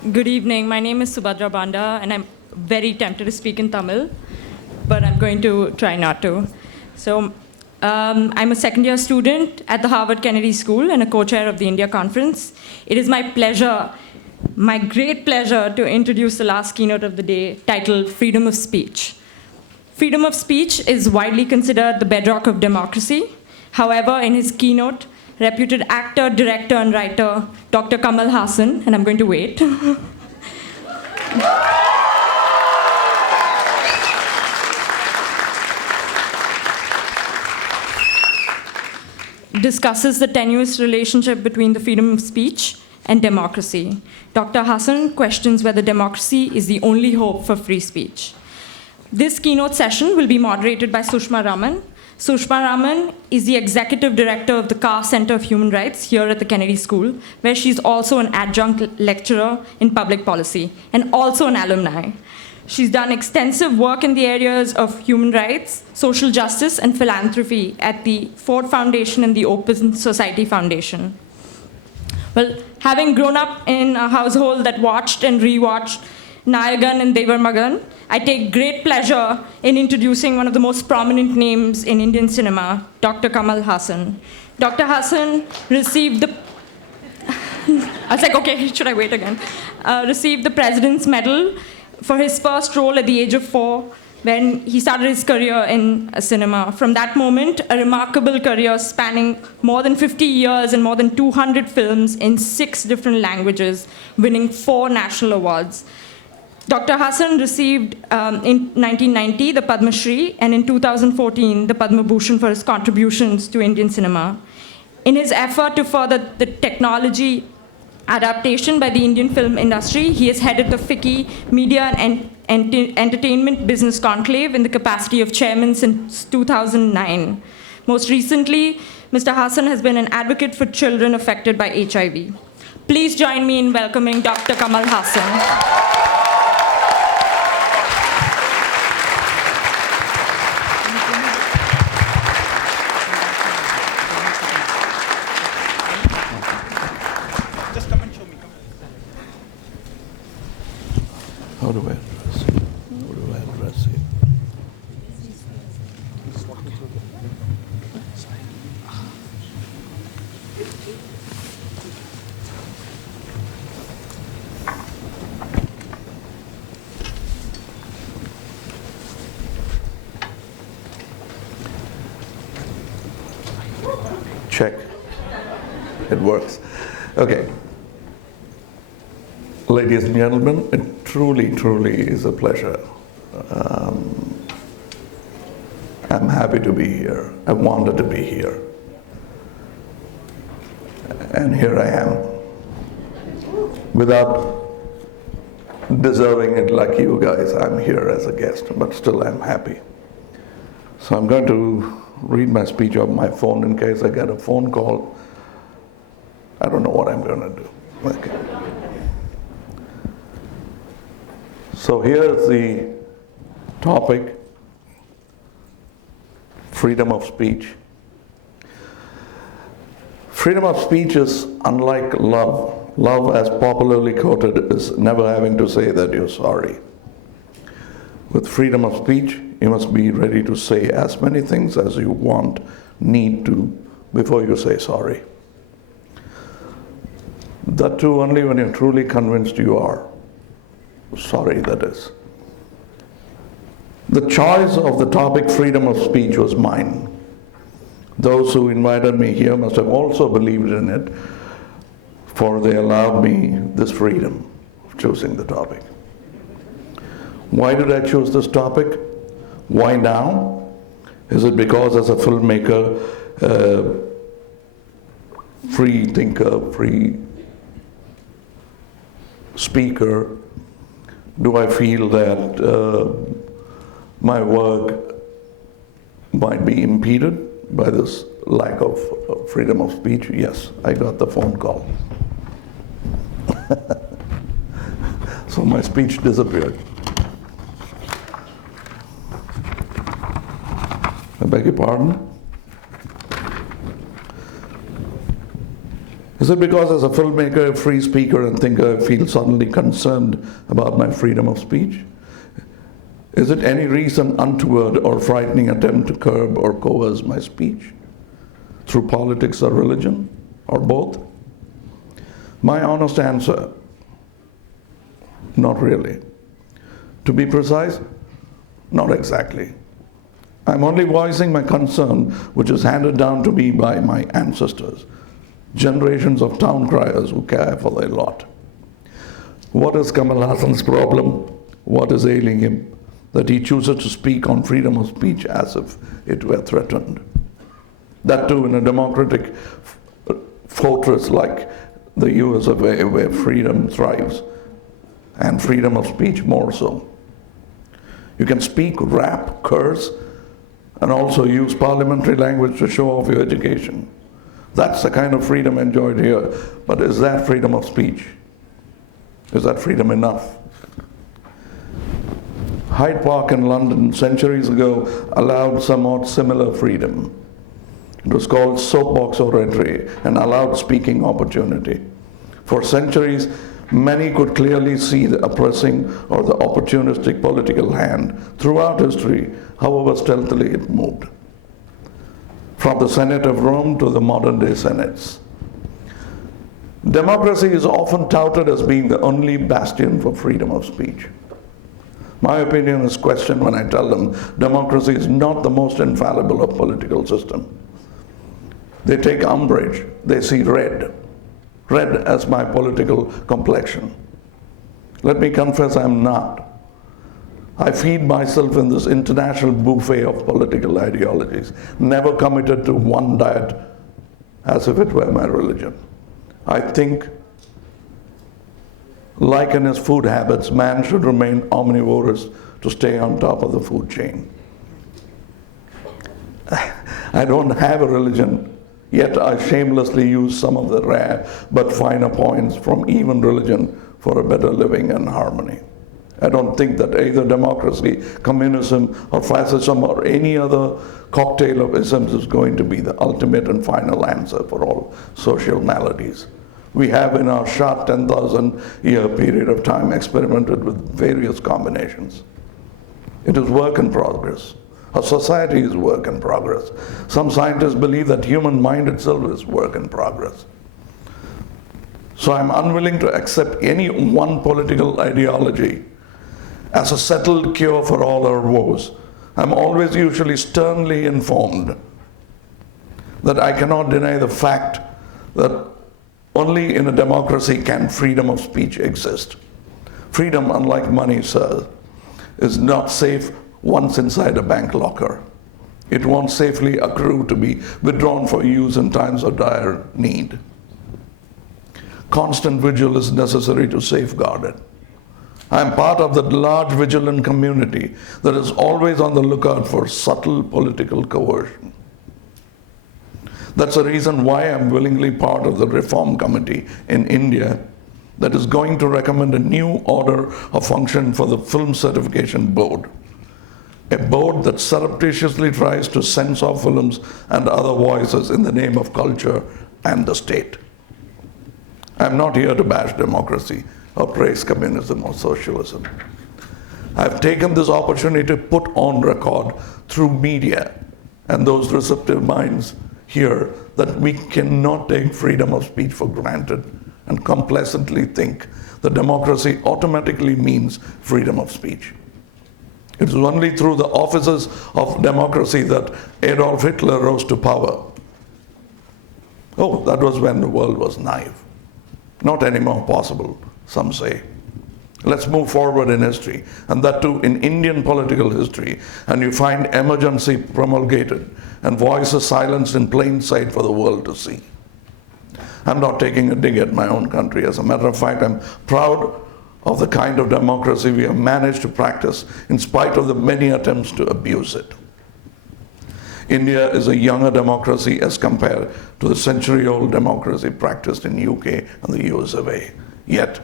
Good evening. My name is Subhadra Banda, and I'm very tempted to speak in Tamil, but I'm going to try not to. So, I'm a second-year student at the Harvard Kennedy School and a co-chair of the India Conference. It is my pleasure, my great pleasure, to introduce the last keynote of the day, titled Freedom of Speech. Freedom of speech is widely considered the bedrock of democracy. However, in his keynote, reputed actor, director, and writer, Dr. Kamal Haasan, and I'm going to wait, discusses the tenuous relationship between the freedom of speech and democracy. Dr. Haasan questions whether democracy is the only hope for free speech. This keynote session will be moderated by Sushma Raman. Sushma Raman is the executive director of the Carr Center of Human Rights here at the Kennedy School, where she's also an adjunct lecturer in public policy and also an alumni. She's done extensive work in the areas of human rights, social justice, and philanthropy at the Ford Foundation and the Open Society Foundation. Well, having grown up in a household that watched and rewatched Nayagan and Devar Magan, I take great pleasure in introducing one of the most prominent names in Indian cinema, Dr. Kamal Haasan. Dr. Haasan received the I was like, okay, should I wait again? Received the President's Medal for his first role at the age of 4 when he started his career in cinema. From that moment, a remarkable career spanning more than 50 years and more than 200 films in 6 different languages, winning 4 national awards. Dr. Haasan received in 1990 the Padma Shri and in 2014 the Padma Bhushan for his contributions to Indian cinema. In his effort to further the technology adaptation by the Indian film industry, he has headed the FICCI Media and Entertainment Business Conclave in the capacity of chairman since 2009. Most recently, Mr. Haasan has been an advocate for children affected by HIV. Please join me in welcoming Dr. Kamal Haasan. How do I address it? How do I address it? Check. It works. Okay. Ladies and gentlemen, it truly, truly is a pleasure. I'm happy to be here. I wanted to be here. And here I am. Without deserving it like you guys, I'm here as a guest, but still I'm happy. So I'm going to read my speech off my phone in case I get a phone call. I don't know what I'm going to do. Okay. So here's the topic, freedom of speech. Freedom of speech is unlike love. Love, as popularly quoted, is never having to say that you're sorry. With freedom of speech, you must be ready to say as many things as you want, need to, before you say sorry. That too only when you're truly convinced you are. Sorry, that is. The choice of the topic freedom of speech was mine. Those who invited me here must have also believed in it, for they allowed me this freedom of choosing the topic. Why did I choose this topic? Why now? Is it because as a filmmaker, free thinker, free speaker, do I feel that my work might be impeded by this lack of freedom of speech? Yes, I got the phone call. So my speech disappeared. I beg your pardon? Is it because as a filmmaker, free speaker and thinker, I feel suddenly concerned about my freedom of speech? Is it any reason untoward or frightening attempt to curb or coerce my speech? Through politics or religion, or both? My honest answer, not really. To be precise, not exactly. I'm only voicing my concern, which is handed down to me by my ancestors, generations of town criers who care for their lot. What is Kamal Haasan's problem? What is ailing him? That he chooses to speak on freedom of speech as if it were threatened. That too in a democratic fortress like the US of A, where freedom thrives, and freedom of speech more so. You can speak, rap, curse, and also use parliamentary language to show off your education. That's the kind of freedom enjoyed here. But is that freedom of speech? Is that freedom enough? Hyde Park in London centuries ago allowed somewhat similar freedom. It was called soapbox oratory and allowed speaking opportunity. For centuries, many could clearly see the oppressing or the opportunistic political hand throughout history, however stealthily it moved. From the Senate of Rome to the modern-day senates. Democracy is often touted as being the only bastion for freedom of speech. My opinion is questioned when I tell them democracy is not the most infallible of political systems. They take umbrage. They see red as my political complexion. Let me confess I'm not. I feed myself in this international buffet of political ideologies, never committed to one diet as if it were my religion. I think, like in his food habits, man should remain omnivorous to stay on top of the food chain. I don't have a religion, yet I shamelessly use some of the rare but finer points from even religion for a better living and harmony. I don't think that either democracy, communism, or fascism, or any other cocktail of isms is going to be the ultimate and final answer for all social maladies. We have in our short 10,000 year period of time experimented with various combinations. It is work in progress. Our society is work in progress. Some scientists believe that human mind itself is work in progress. So I'm unwilling to accept any one political ideology as a settled cure for all our woes. I'm always usually sternly informed that I cannot deny the fact that only in a democracy can freedom of speech exist. Freedom, unlike money, sir, is not safe once inside a bank locker. It won't safely accrue to be withdrawn for use in times of dire need. Constant vigil is necessary to safeguard it. I am part of that large vigilant community that is always on the lookout for subtle political coercion. That's the reason why I'm willingly part of the reform committee in India that is going to recommend a new order of function for the Film Certification Board. A board that surreptitiously tries to censor films and other voices in the name of culture and the state. I'm not here to bash democracy or praise communism or socialism. I've taken this opportunity to put on record through media and those receptive minds here that we cannot take freedom of speech for granted and complacently think that democracy automatically means freedom of speech. It is only through the offices of democracy that Adolf Hitler rose to power. Oh, that was when the world was naive. Not anymore possible, some say. Let's move forward in history, and that too in Indian political history, and you find emergency promulgated and voices silenced in plain sight for the world to see. I'm not taking a dig at my own country. As a matter of fact, I'm proud of the kind of democracy we have managed to practice in spite of the many attempts to abuse it. India is a younger democracy as compared to the century-old democracy practiced in UK and the US of A. Yet,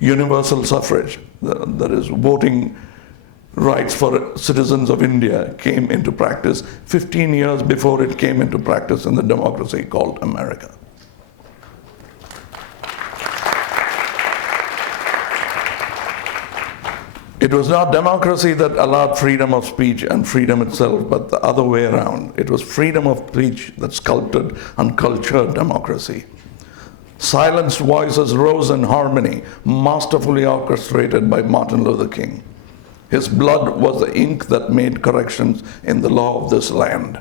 universal suffrage, that is voting rights for citizens of India, came into practice 15 years before it came into practice in the democracy called America. It was not democracy that allowed freedom of speech and freedom itself, but the other way around. It was freedom of speech that sculpted and cultured democracy. Silenced voices rose in harmony, masterfully orchestrated by Martin Luther King. His blood was the ink that made corrections in the law of this land.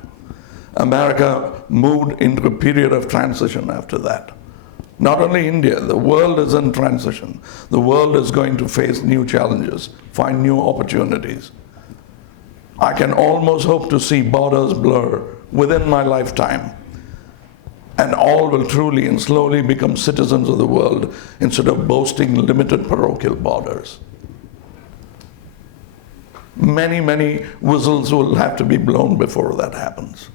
America moved into a period of transition after that. Not only India, the world is in transition. The world is going to face new challenges, find new opportunities. I can almost hope to see borders blur within my lifetime, and all will truly and slowly become citizens of the world instead of boasting limited parochial borders. Many, many whistles will have to be blown before that happens.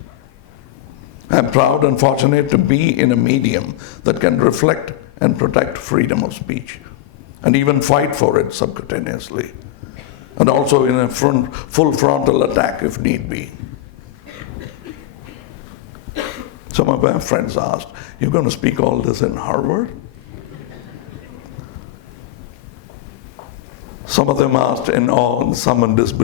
I'm proud and fortunate to be in a medium that can reflect and protect freedom of speech, and even fight for it subcutaneously, and also in a full frontal attack if need be. Some of my friends asked, "You're going to speak all this in Harvard?" Some of them asked in awe and some in disbelief.